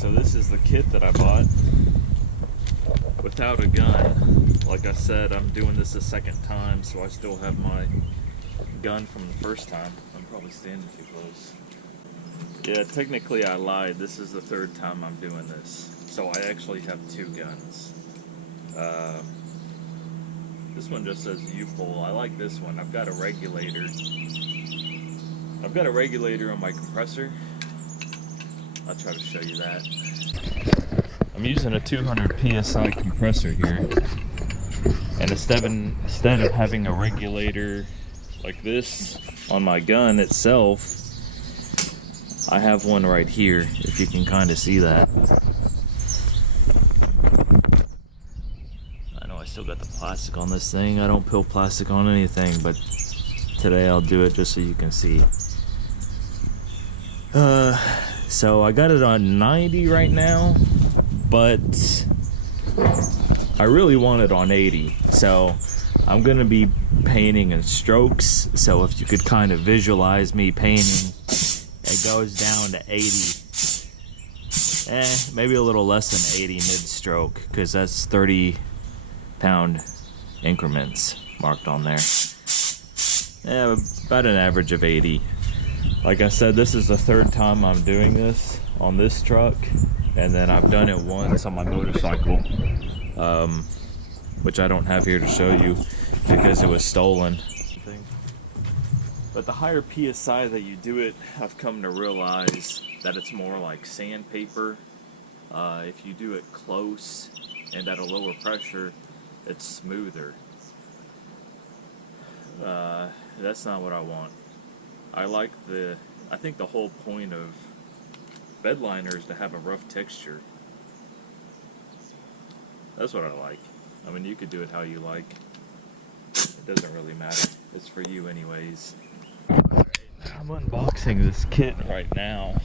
So this is the kit that I bought without a gun. Like I said, I'm doing this a second time, so I still have my gun from the first time. I'm probably standing too close. Yeah, technically I lied. This is the third time I'm doing this. So I actually have two guns. This one just says U-pull. I like this one. I've got a regulator. I've got a regulator on my compressor. I'll try to show you that. I'm using a 200 PSI compressor here. And instead of having a regulator like this on my gun itself, I have one right here, if you can kind of see that. I know I still got the plastic on this thing. I don't peel plastic on anything, but today I'll do it just so you can see. So I got it on 90 right now, but I really want it on 80. So I'm gonna be painting in strokes. So if you could kind of visualize me painting, it goes down to 80. Maybe a little less than 80 mid-stroke, because that's 30-pound increments marked on there. Yeah, about an average of 80. Like I said, this is the third time I'm doing this on this truck, and then I've done it once on my motorcycle, which I don't have here to show you because it was stolen. But the higher PSI that you do it, I've come to realize that it's more like sandpaper. If you do it close and at a lower pressure, it's smoother. That's not what I want. I think the whole point of bed liner is to have a rough texture. That's what I like. I mean, you could do it how you like. It doesn't really matter. It's for you anyways. I'm unboxing this kit right now.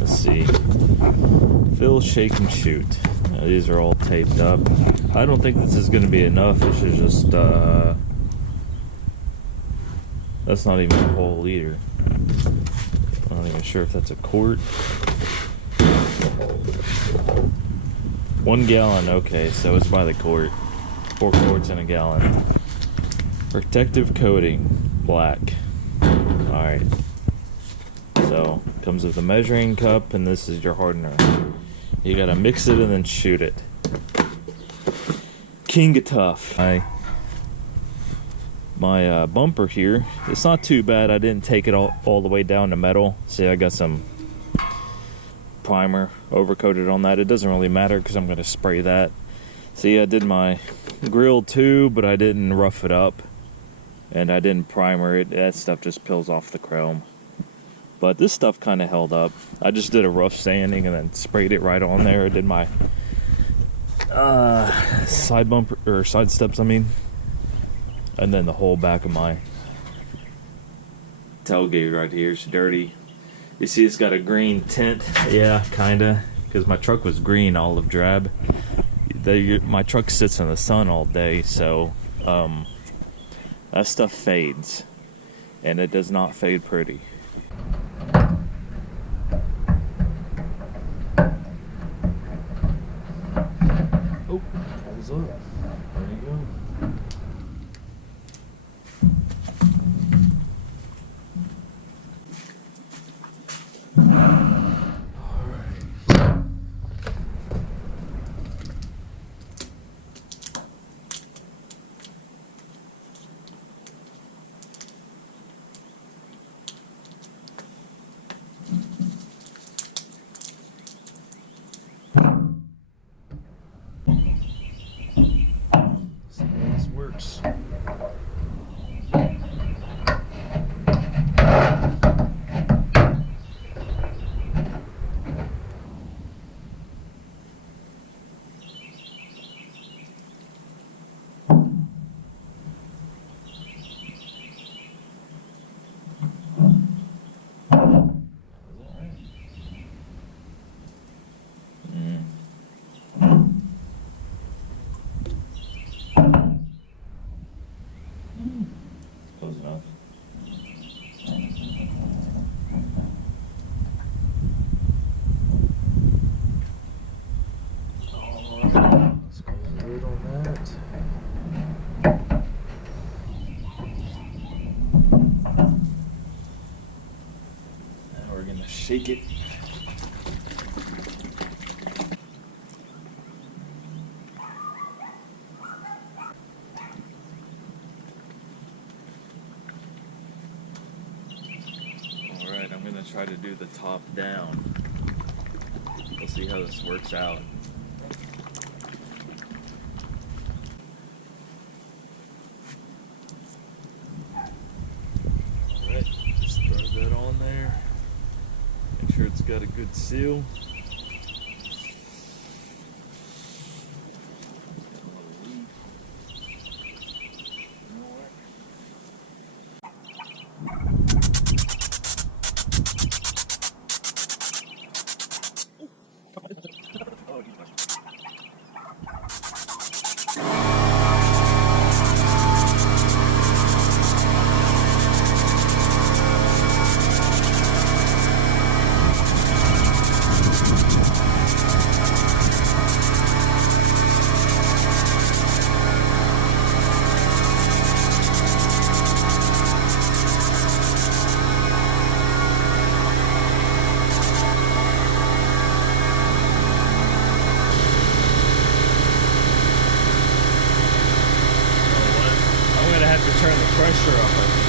Let's see. Fill, shake, and shoot. Now, these are all taped up. I don't think this is going to be enough. It should just, that's not even a whole liter. I'm not even sure if that's a quart. 1 gallon, okay, so it's by the quart. 4 quarts in a gallon. Protective coating, black. Alright. So, comes with a measuring cup, and this is your hardener. You gotta mix it and then shoot it. King of tough. My bumper here, it's not too bad. I didn't take it all the way down to metal. See, I got some primer overcoated on that. It doesn't really matter because I'm going to spray that. See, I did my grill too, but I didn't rough it up. And I didn't primer it. That stuff just peels off the chrome. But this stuff kind of held up. I just did a rough sanding and then sprayed it right on there. I did my side bumper, or side steps, I mean. And then the whole back of my tailgate right here is dirty. You see it's got a green tint. Yeah, kinda. Because my truck was green, olive drab. My truck sits in the sun all day, so that stuff fades. And it does not fade pretty. Oh, pulls up. There you go. that. Now we're gonna shake it. Alright, I'm gonna try to do the top down. We'll see how this works out. Alright, just throw that on there. Make sure it's got a good seal. To turn the pressure up, I think.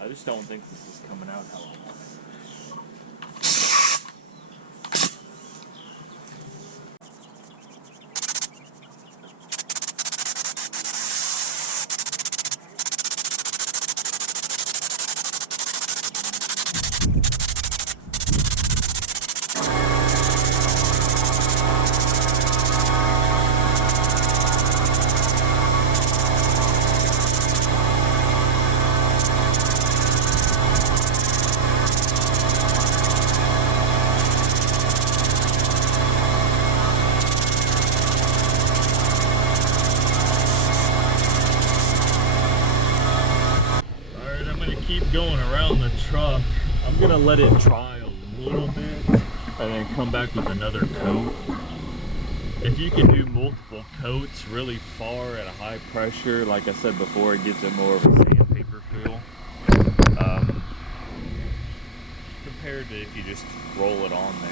I just don't think this is coming out how I want it. Keep going around the truck. I'm gonna let it dry a little bit and then come back with another coat. If you can do multiple coats really far at a high pressure, like I said before, it gives it more of a sandpaper feel compared to if you just roll it on there.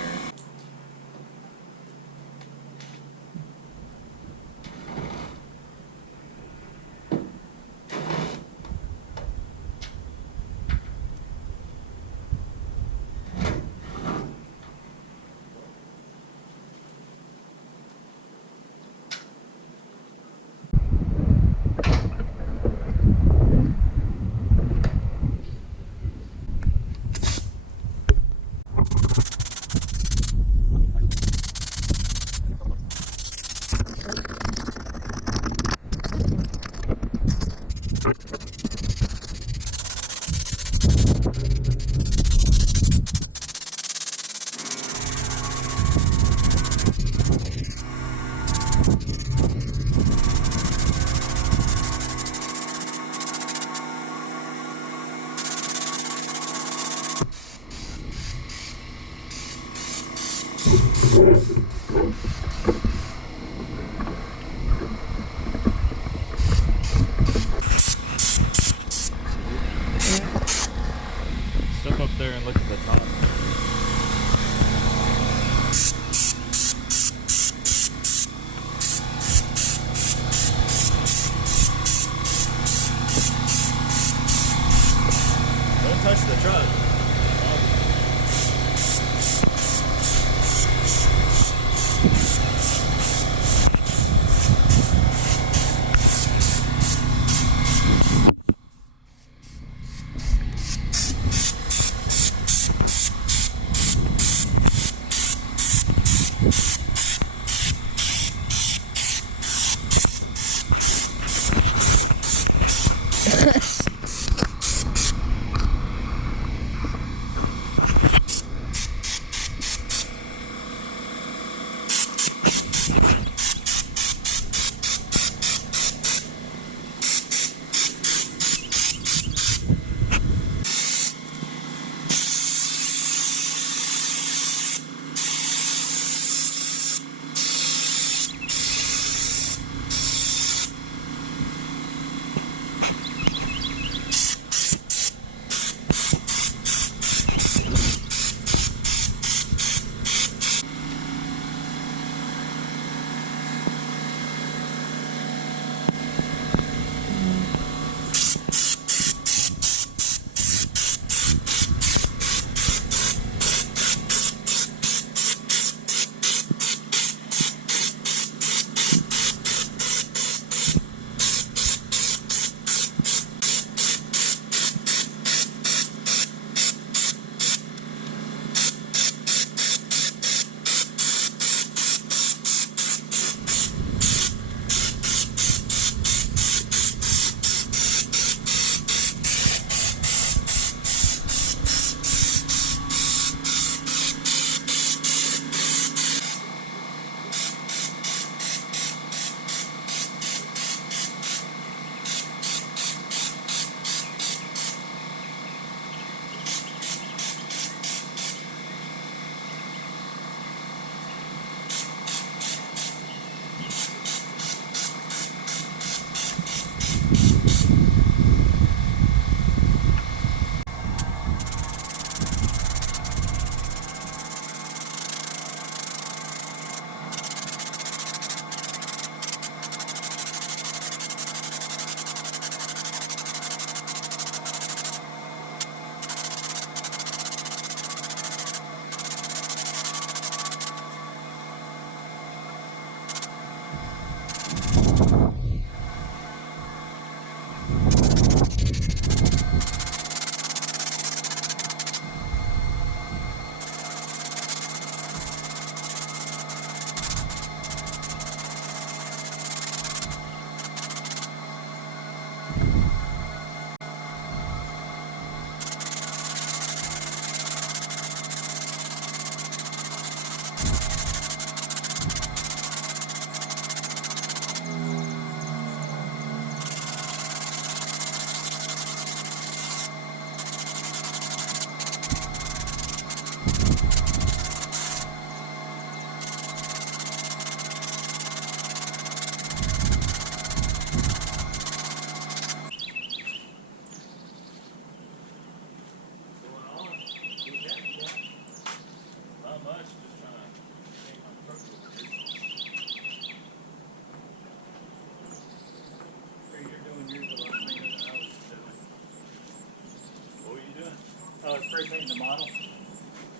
was spray painting the model.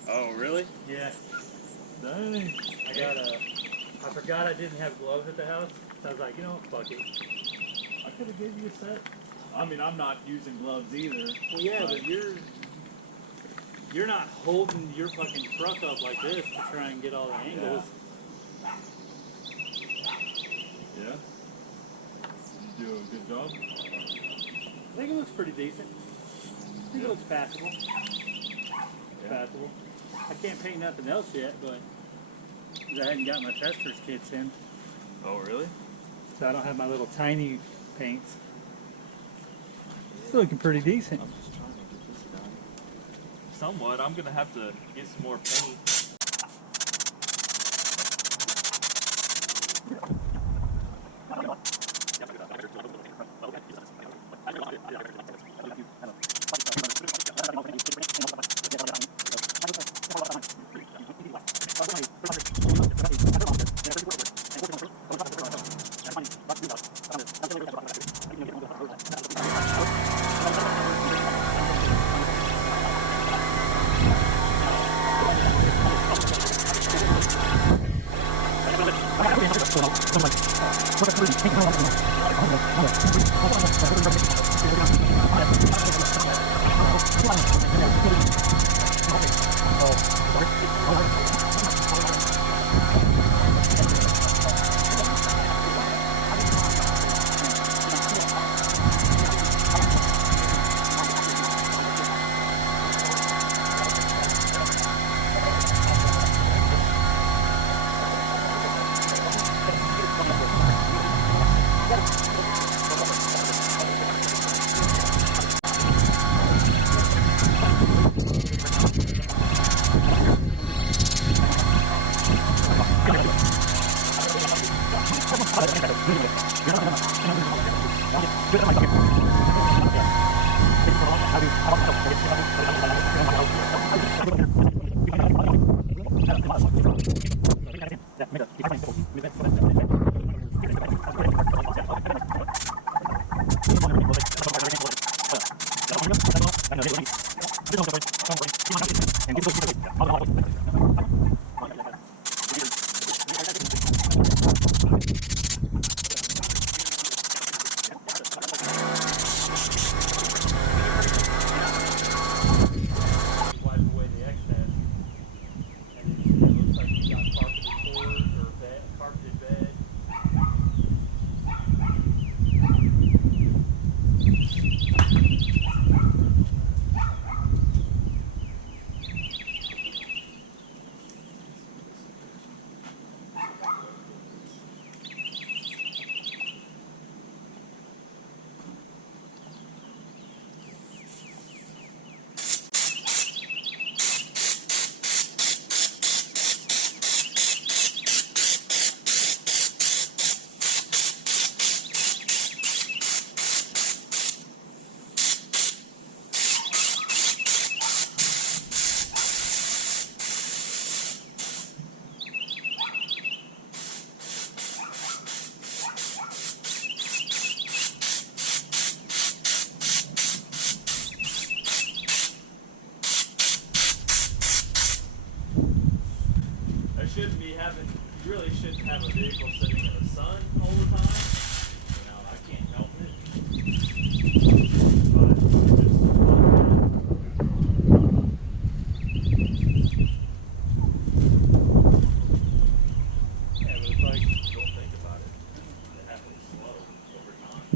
Oh, really? Yeah. Dang. I forgot I didn't have gloves at the house. So I was like, you know what, fuck it. I could have gave you a set. I mean, I'm not using gloves either. Well, yeah, but you're not holding your fucking truck up like this to try and get all the angles. Yeah. You do a good job. I think it looks pretty decent. I think it looks passable. Passable. I can't paint nothing else yet, but I hadn't got my testers kits in. Oh, really? So I don't have my little tiny paints. It's looking pretty decent. I'm just trying to get this done. Somewhat. I'm gonna have to get some more paint. You really shouldn't have a vehicle sitting in the sun all the time. You know, I can't help it. But it's just yeah, but it's like, don't think about it. It happens slow over time.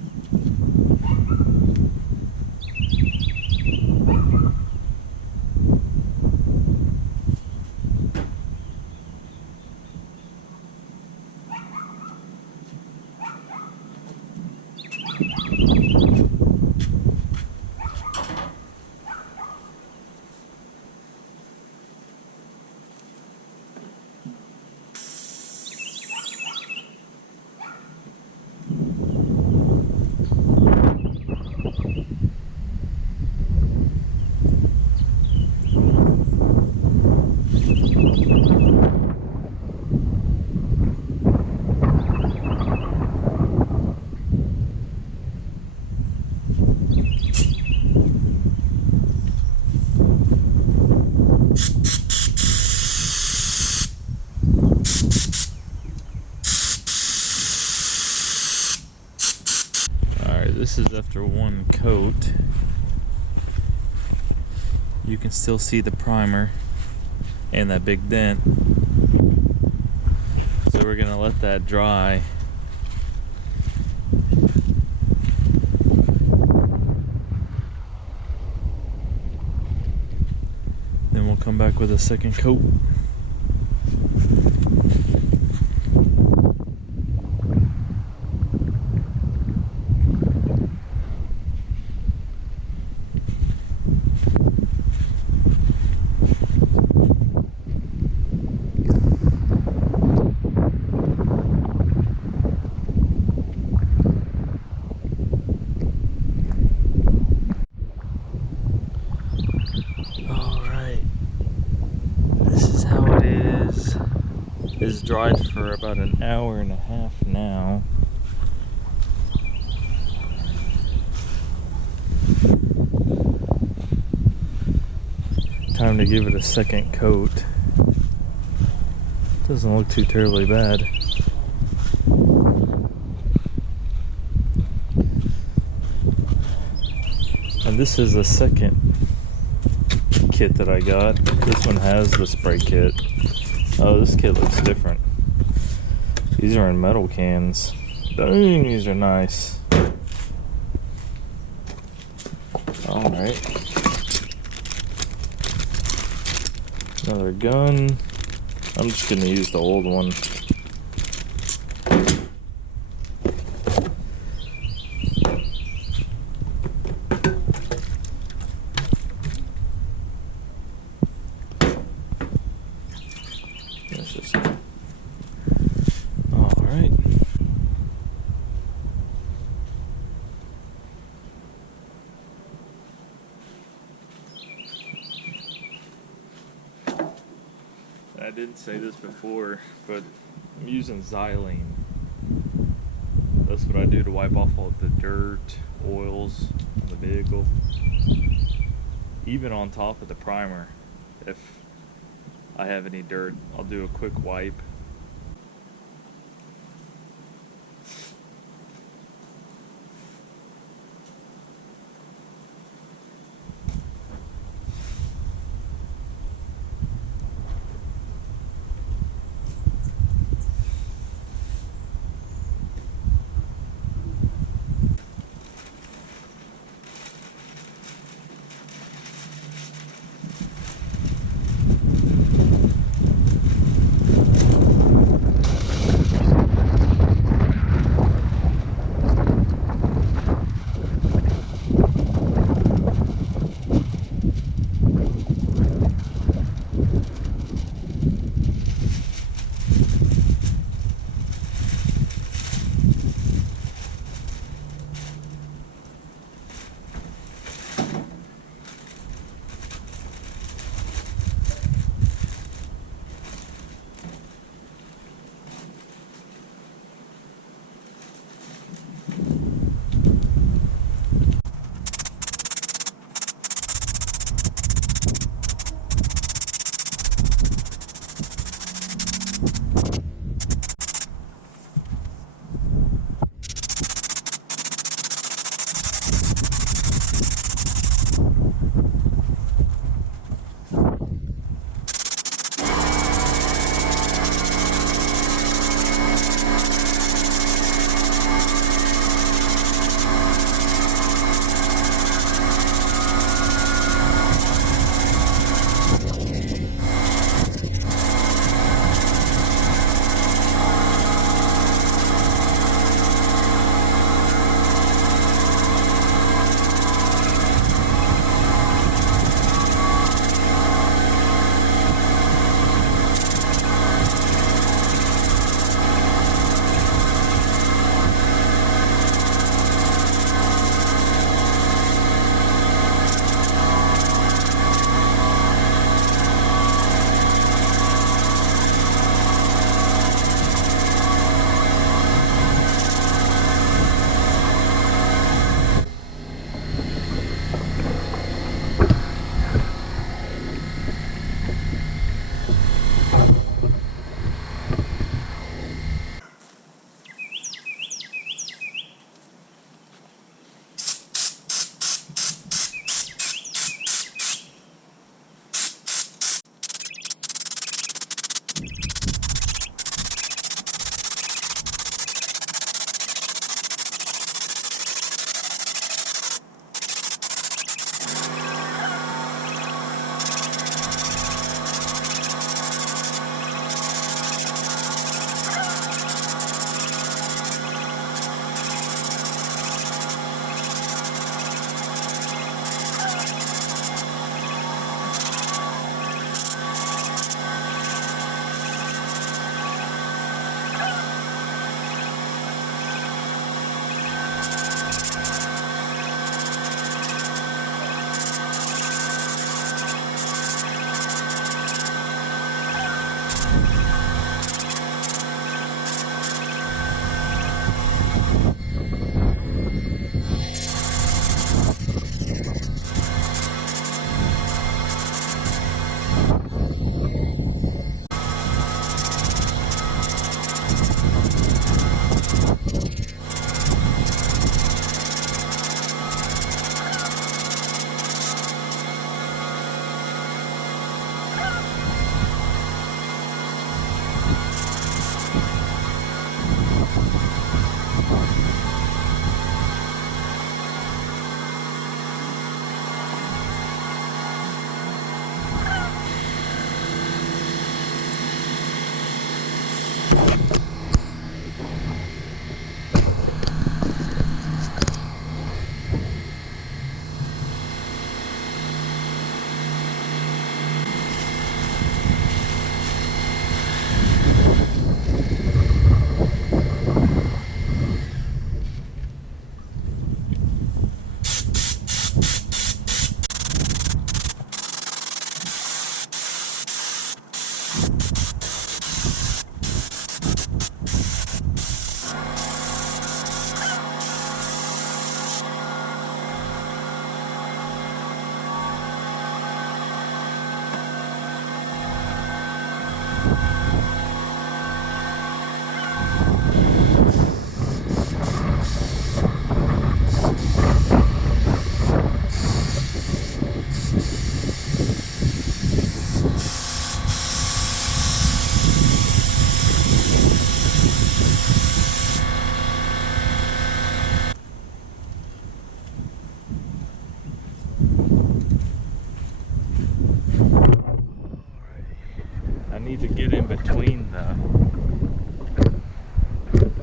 This is after one coat. You can still see the primer and that big dent. So we're gonna let that dry. Then we'll come back with a second coat. It's dried for about an hour and a half now. Time to give it a second coat. Doesn't look too terribly bad. And this is the second kit that I got. This one has the spray kit. Oh, this kit looks different. These are in metal cans. Dang, these are nice. Alright. Another gun. I'm just gonna use the old one. Alright. I didn't say this before, but I'm using xylene. That's what I do to wipe off all the dirt, oils on the vehicle. Even on top of the primer. If I have any dirt, I'll do a quick wipe.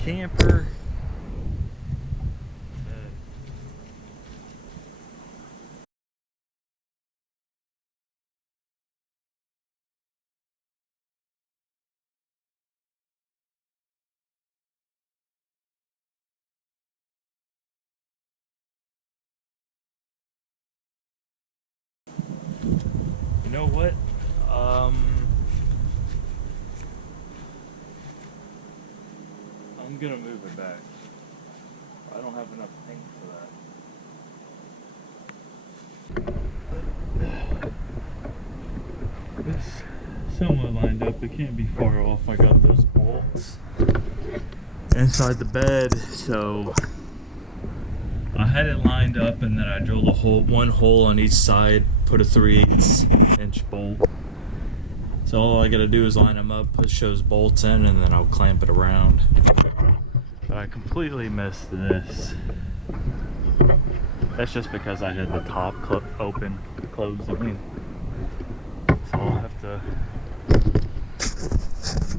camper. You know what? I'm gonna move it back. I don't have enough paint for that. It's somewhat lined up. It can't be far off. I got those bolts inside the bed, so I had it lined up, and then I drilled a hole, one hole on each side, put a 3/8 inch bolt. So all I gotta do is line them up, push those bolts in, and then I'll clamp it around. But I completely missed this. That's just because I had the top closed. I mean, so I'll have to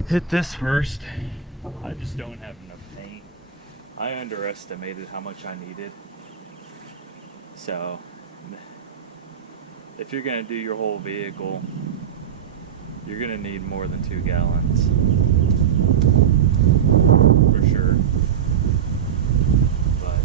hit this first. I just don't have enough paint. I underestimated how much I needed. So, if you're gonna do your whole vehicle, you're gonna need more than 2 gallons. For sure. But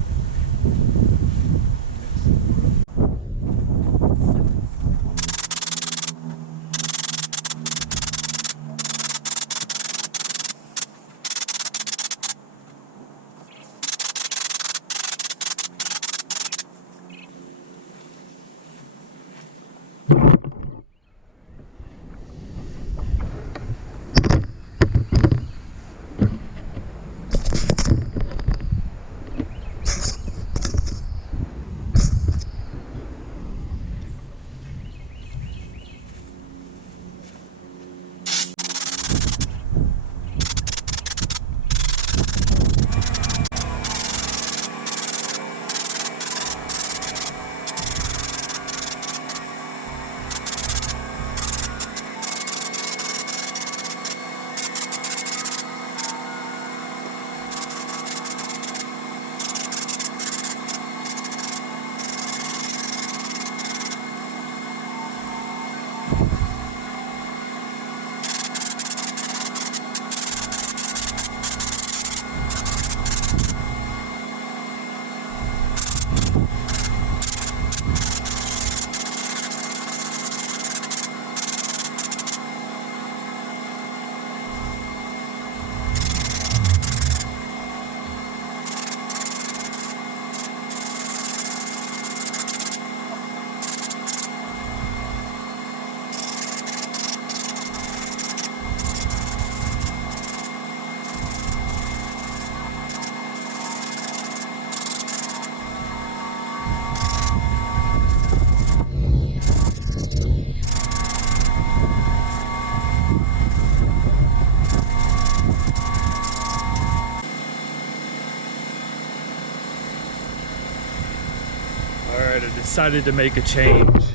alright, I decided to make a change.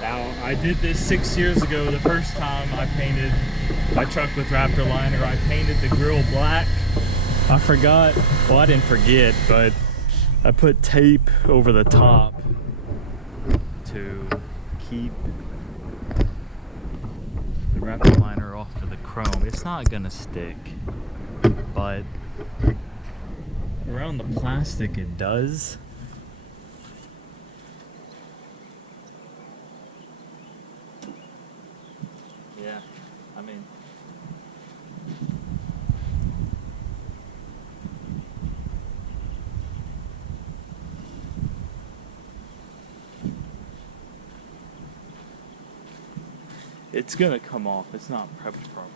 Now, I did this 6 years ago. The first time I painted my truck with Raptor Liner, I painted the grill black. I forgot, well, I didn't forget, but I put tape over the top to keep the Raptor Liner off of the chrome. It's not gonna stick, but around the plastic it does. Yeah, I mean, it's gonna come off. It's not prepped properly.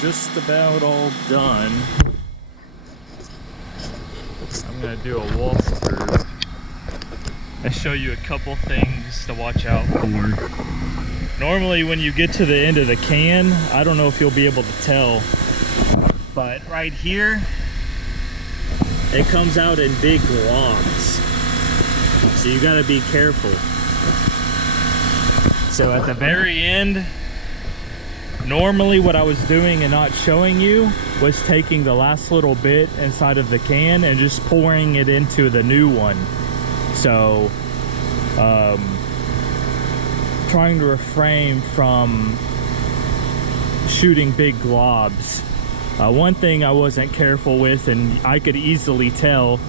just about all done. I'm gonna do a walkthrough and show you a couple things to watch out for. Normally when you get to the end of the can, I don't know if you'll be able to tell, but right here, it comes out in big globs. So you gotta be careful. So at the very end, normally what I was doing and not showing you was taking the last little bit inside of the can and just pouring it into the new one. So, trying to refrain from shooting big globs. One thing I wasn't careful with, and I could easily tell,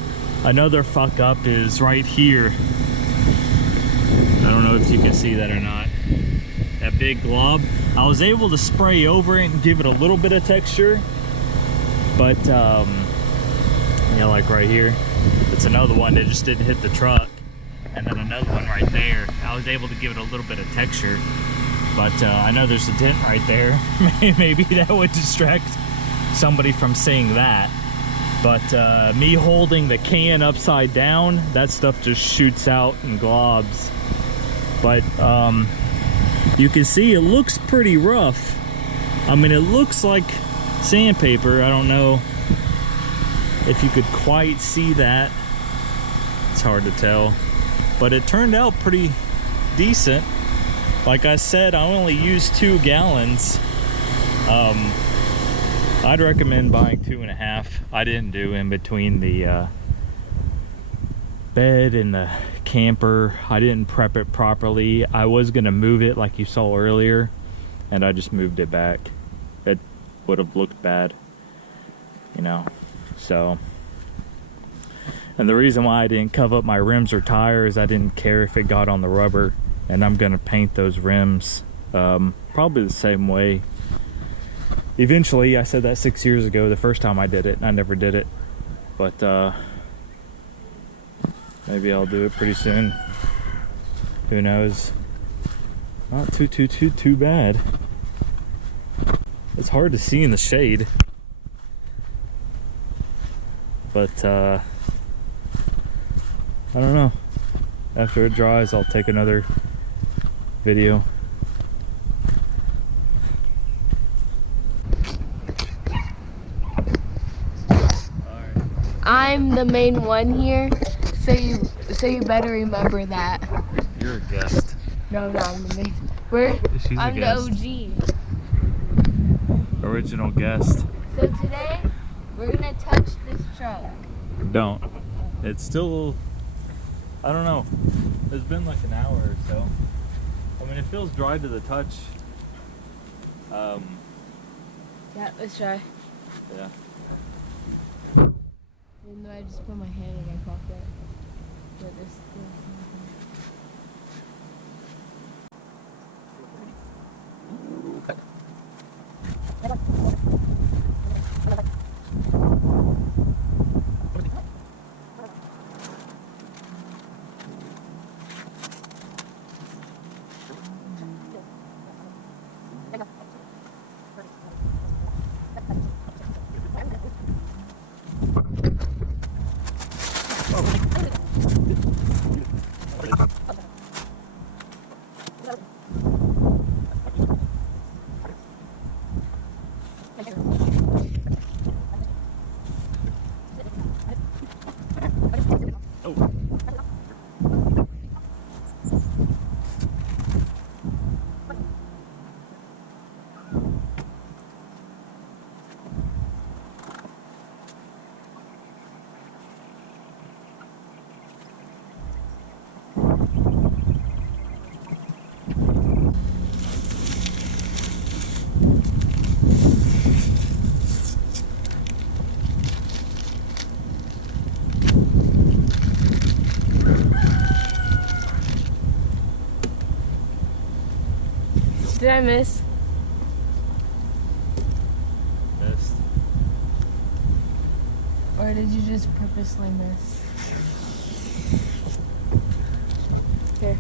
another fuck up is right here. I don't know if you can see that or not. That big glob. I was able to spray over it and give it a little bit of texture, but yeah, like right here, it's another one that just didn't hit the truck, and then another one right there. I was able to give it a little bit of texture, but I know there's a dent right there. Maybe that would distract somebody from seeing that, but me holding the can upside down, that stuff just shoots out in globs. But you can see it looks pretty rough. I mean, it looks like sandpaper. I don't know if you could quite see that. It's hard to tell, but it turned out pretty decent. Like I said, I only used 2 gallons. I'd recommend buying 2.5. I didn't do in between the bed and the camper. I didn't prep it properly. I was gonna move it like you saw earlier, and I just moved it back. It would have looked bad, you know. So, and the reason why I didn't cover up my rims or tires, I didn't care if it got on the rubber, and I'm gonna paint those rims probably the same way. Eventually, I said that 6 years ago, the first time I did it, and I never did it, but maybe I'll do it pretty soon. Who knows? Not too bad. It's hard to see in the shade, but I don't know. After it dries, I'll take another video. I'm the main one here, so you better remember that. You're a guest. No, I'm the main. I'm the OG. Original guest. So today we're gonna touch this truck. Don't. It's still, I don't know. It's been like an hour or so. I mean, it feels dry to the touch. Yeah, let's try. Yeah. Even though I just put my hand in my pocket. But this Did I miss? Missed. Or did you just purposely miss? Here.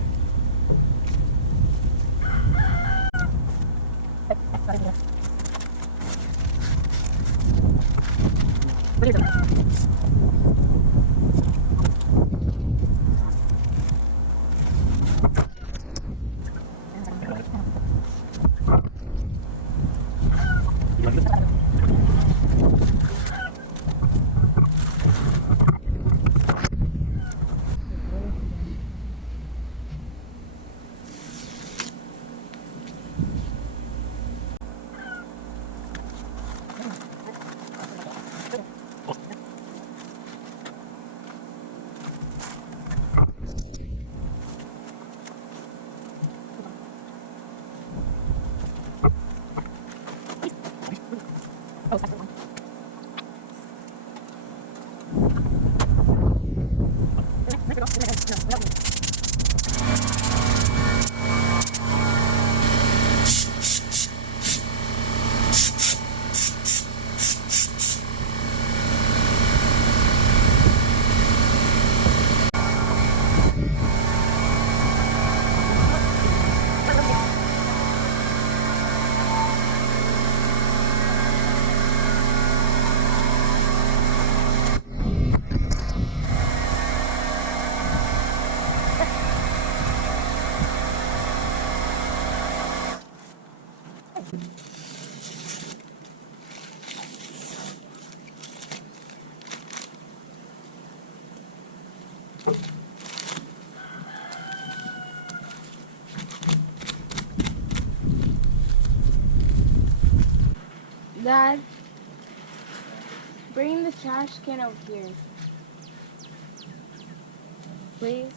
Dad, bring the trash can over here. Please.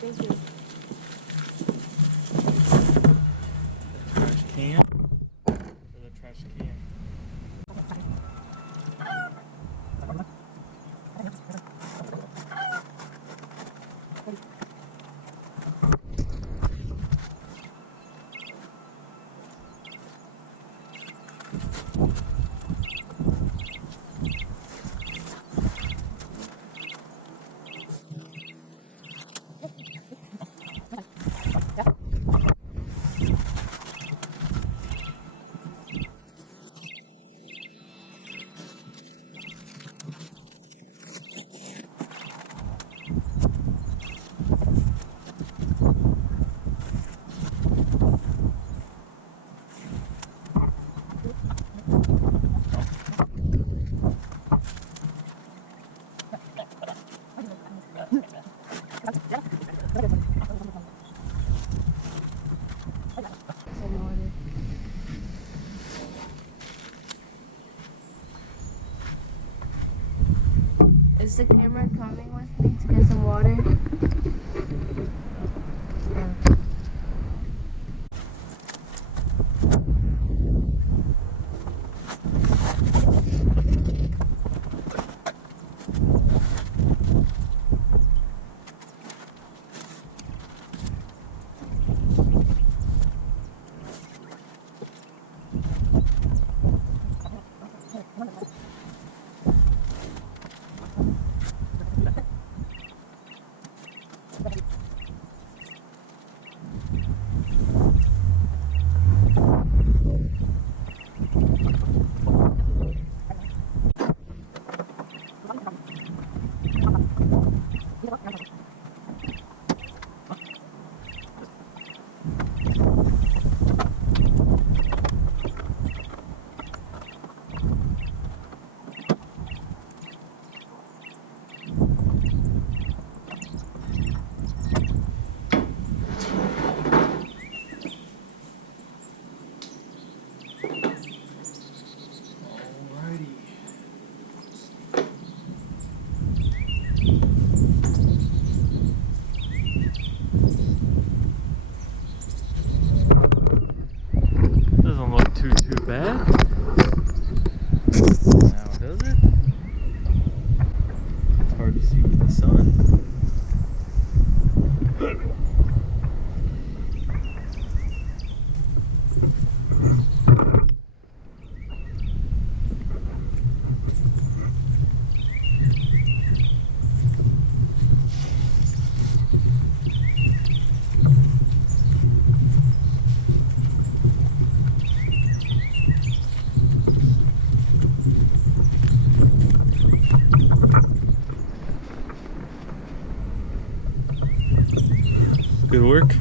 Thank you. Trash can. For the trash can. Is the camera coming with me to get some water? Doesn't look too bad. Now does it? It's hard to see with the sun. Good work.